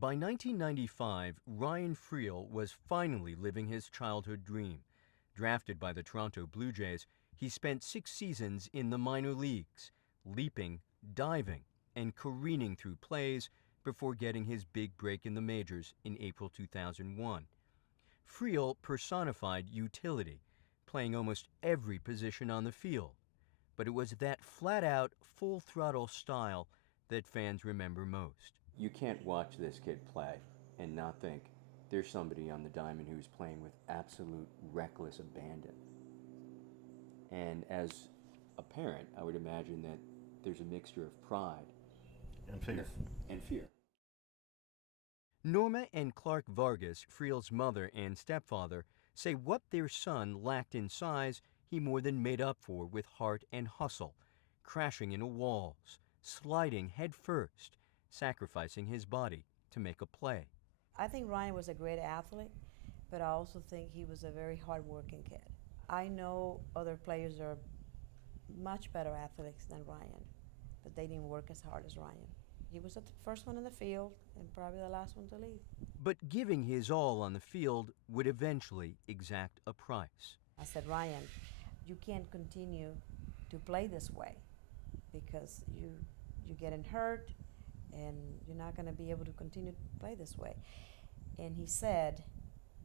By 1995, Ryan Freel was finally living his childhood dream. Drafted by the Toronto Blue Jays, he spent 6 seasons in the minor leagues, leaping, diving, and careening through plays before getting his big break in the majors in April 2001. Freel personified utility, playing almost every position on the field. But it was that flat-out, full-throttle style that fans remember most. You can't watch this kid play and not think there's somebody on the diamond who's playing with absolute reckless abandon. And as a parent, I would imagine that there's a mixture of pride and fear. Norma and Clark Vargas, Freel's mother and stepfather, say what their son lacked in size, he more than made up for with heart and hustle, crashing into walls, sliding head first, sacrificing his body to make a play. I think Ryan was a great athlete, but I also think he was a very hard-working kid. I know other players are much better athletes than Ryan, but they didn't work as hard as Ryan. He was the first one in the field and probably the last one to leave. But giving his all on the field would eventually exact a price. I said, Ryan, you can't continue to play this way because you're getting hurt and you're not going to be able to continue to play this way. And he said,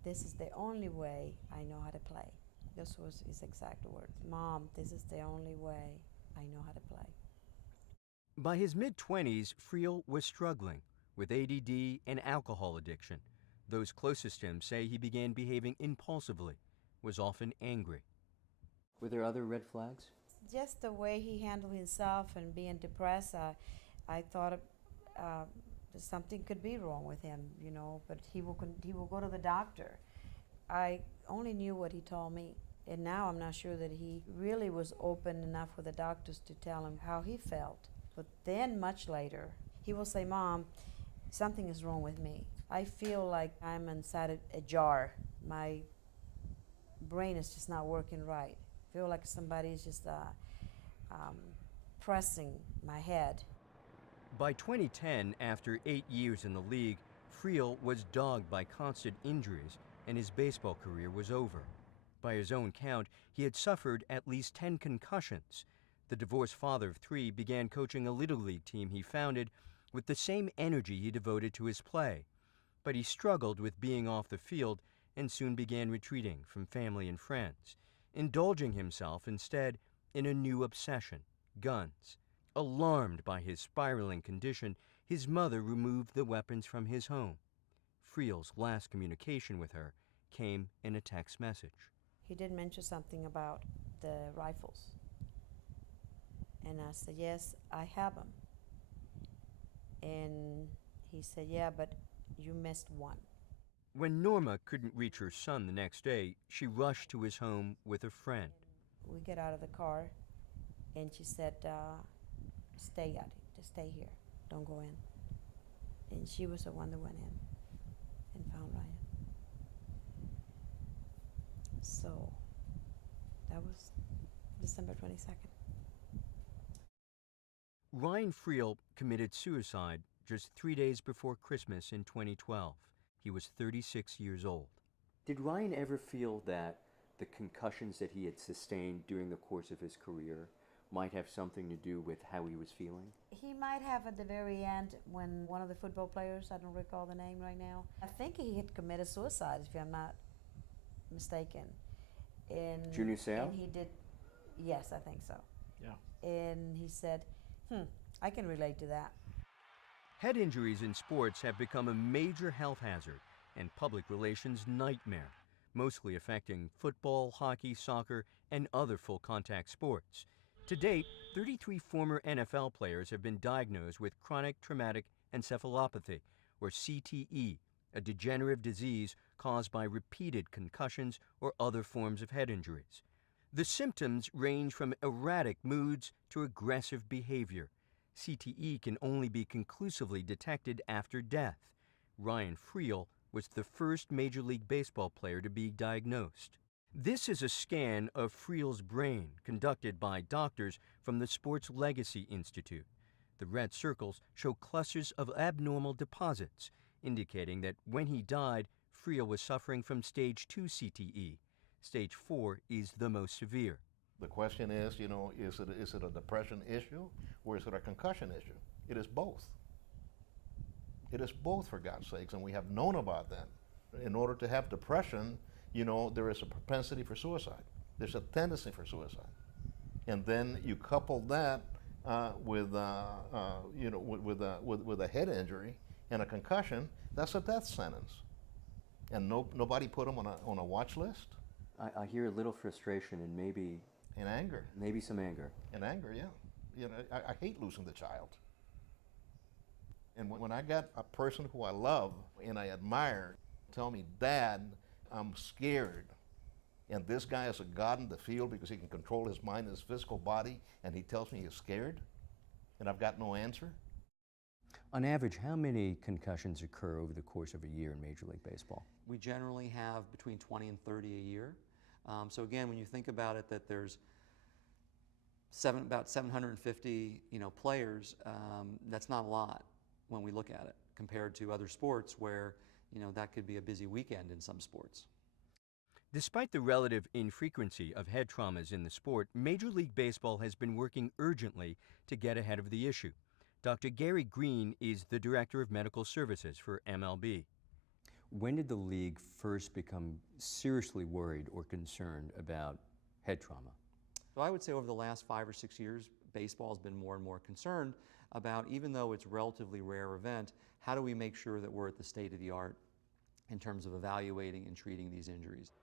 this is the only way I know how to play. This was his exact words. Mom, this is the only way I know how to play. By his mid-20s, Freel was struggling with ADD and alcohol addiction. Those closest to him say he began behaving impulsively, was often angry. Were there other red flags? Just the way he handled himself and being depressed, I thought something could be wrong with him, you know, but he will go to the doctor. I only knew what he told me, and now I'm not sure that he really was open enough with the doctors to tell him how he felt. But then much later, he will say, Mom, something is wrong with me. I feel like I'm inside a jar. My brain is just not working right. I feel like somebody is just pressing my head. By 2010, after 8 years in the league, Freel was dogged by constant injuries and his baseball career was over. By his own count, he had suffered at least 10 concussions. The divorced father of 3 began coaching a Little League team he founded with the same energy he devoted to his play. But he struggled with being off the field and soon began retreating from family and friends, indulging himself instead in a new obsession, guns. Alarmed by his spiraling condition, his mother removed the weapons from his home. Freel's last communication with her came in a text message. He did mention something about the rifles. And I said, yes, I have them. And he said, yeah, but you missed one. When Norma couldn't reach her son the next day, she rushed to his home with a friend. We get out of the car, and she said, stay here, don't go in. And she was the one that went in and found Ryan. So that was December 22nd. Ryan Freel committed suicide just 3 days before Christmas in 2012. He was 36 years old. Did Ryan ever feel that the concussions that he had sustained during the course of his career might have something to do with how he was feeling? He might have at the very end when one of the football players, I don't recall the name right now, I think he had committed suicide, if I'm not mistaken. And Junior Seau? And he did, yes, I think so. Yeah. And he said, I can relate to that. Head injuries in sports have become a major health hazard and public relations nightmare, mostly affecting football, hockey, soccer, and other full-contact sports. To date, 33 former NFL players have been diagnosed with chronic traumatic encephalopathy, or CTE, a degenerative disease caused by repeated concussions or other forms of head injuries. The symptoms range from erratic moods to aggressive behavior. CTE can only be conclusively detected after death. Ryan Freel was the first Major League Baseball player to be diagnosed. This is a scan of Freel's brain conducted by doctors from the Sports Legacy Institute. The red circles show clusters of abnormal deposits, indicating that when he died, Freel was suffering from stage 2 CTE. Stage 4 is the most severe. The question is, is it a depression issue or is it a concussion issue? It is both. It is both, for God's sakes, and we have known about that. In order to have depression, there is a propensity for suicide. There's a tendency for suicide. And then you couple that with a head injury and a concussion, that's a death sentence. And nobody put him on a watch list. I hear a little frustration and maybe... And anger. Maybe some anger. And anger, yeah. I hate losing the child. And when I got a person who I love and I admire tell me, Dad, I'm scared. And this guy is a god in the field because he can control his mind and his physical body, and he tells me he's scared, and I've got no answer. On average, how many concussions occur over the course of a year in Major League Baseball? We generally have between 20 and 30 a year. So again, when you think about it, that there's about 750 players, that's not a lot when we look at it compared to other sports where that could be a busy weekend in some sports. Despite the relative infrequency of head traumas in the sport, Major League Baseball has been working urgently to get ahead of the issue. Dr. Gary Green is the Director of Medical Services for MLB. When did the league first become seriously worried or concerned about head trauma? So I would say over the last 5 or 6 years, baseball has been more and more concerned about, even though it's a relatively rare event, how do we make sure that we're at the state of the art in terms of evaluating and treating these injuries.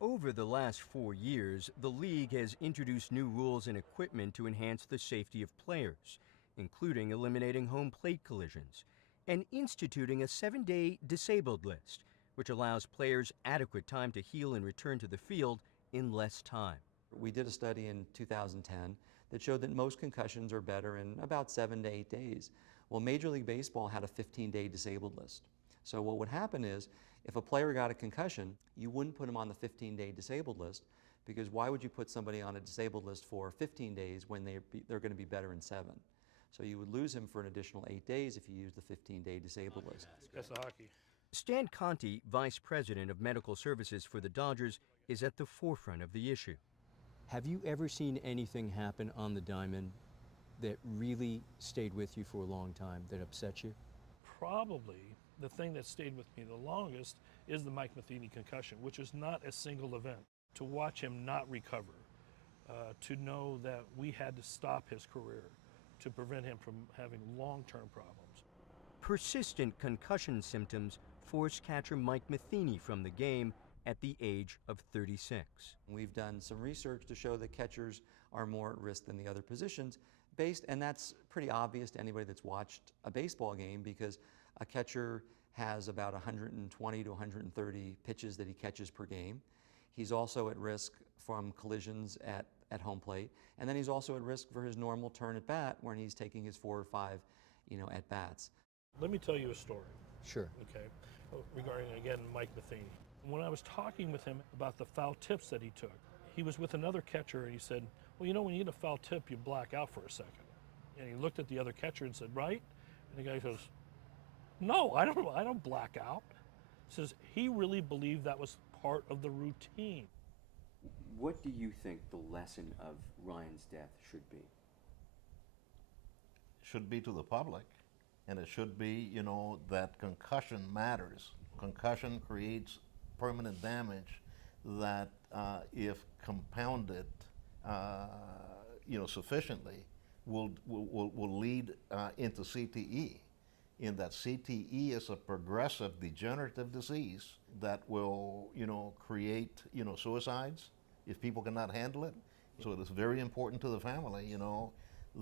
Over the last 4 years, the league has introduced new rules and equipment to enhance the safety of players, including eliminating home plate collisions and instituting a 7-day disabled list, which allows players adequate time to heal and return to the field in less time. We did a study in 2010 that showed that most concussions are better in about 7 to 8 days. Well, Major League Baseball had a 15-day disabled list. So what would happen is, if a player got a concussion, you wouldn't put him on the 15-day disabled list, because why would you put somebody on a disabled list for 15 days when they're going to be better in 7? So you would lose him for an additional 8 days if you use the 15-day disabled list. That's the hockey. Stan Conte, Vice President of Medical Services for the Dodgers, is at the forefront of the issue. Have you ever seen anything happen on the diamond that really stayed with you for a long time, that upset you? Probably the thing that stayed with me the longest is the Mike Matheny concussion, which is not a single event. To watch him not recover, to know that we had to stop his career to prevent him from having long-term problems. Persistent concussion symptoms forced catcher Mike Matheny from the game at the age of 36. We've done some research to show that catchers are more at risk than the other positions, and that's pretty obvious to anybody that's watched a baseball game, because a catcher has about 120 to 130 pitches that he catches per game. He's also at risk from collisions at home plate, and then he's also at risk for his normal turn at bat when he's taking his 4 or 5 at bats. Let me tell you a story. Sure. Okay, regarding, again, Mike Matheny. When I was talking with him about the foul tips that he took, he was with another catcher and he said, well, when you get a foul tip, you black out for a second. And he looked at the other catcher and said, right? And the guy goes, no, I don't black out. He says he really believed that was part of the routine. What do you think the lesson of Ryan's death should be? Should be to the public, and it should be, that concussion matters. Concussion creates permanent damage that, if compounded, sufficiently, will lead into CTE. In that CTE is a progressive degenerative disease that will, create, suicides if people cannot handle it. So it is very important to the family,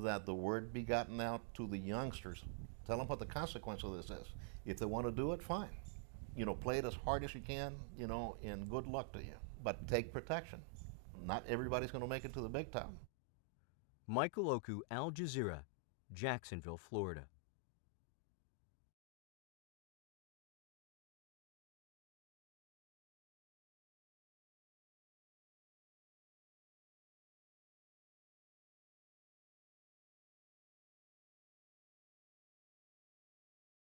that the word be gotten out to the youngsters. Tell them what the consequence of this is. If they want to do it, fine. Play it as hard as you can, and good luck to you. But take protection. Not everybody's going to make it to the big time. Michael Oku, Al Jazeera, Jacksonville, Florida.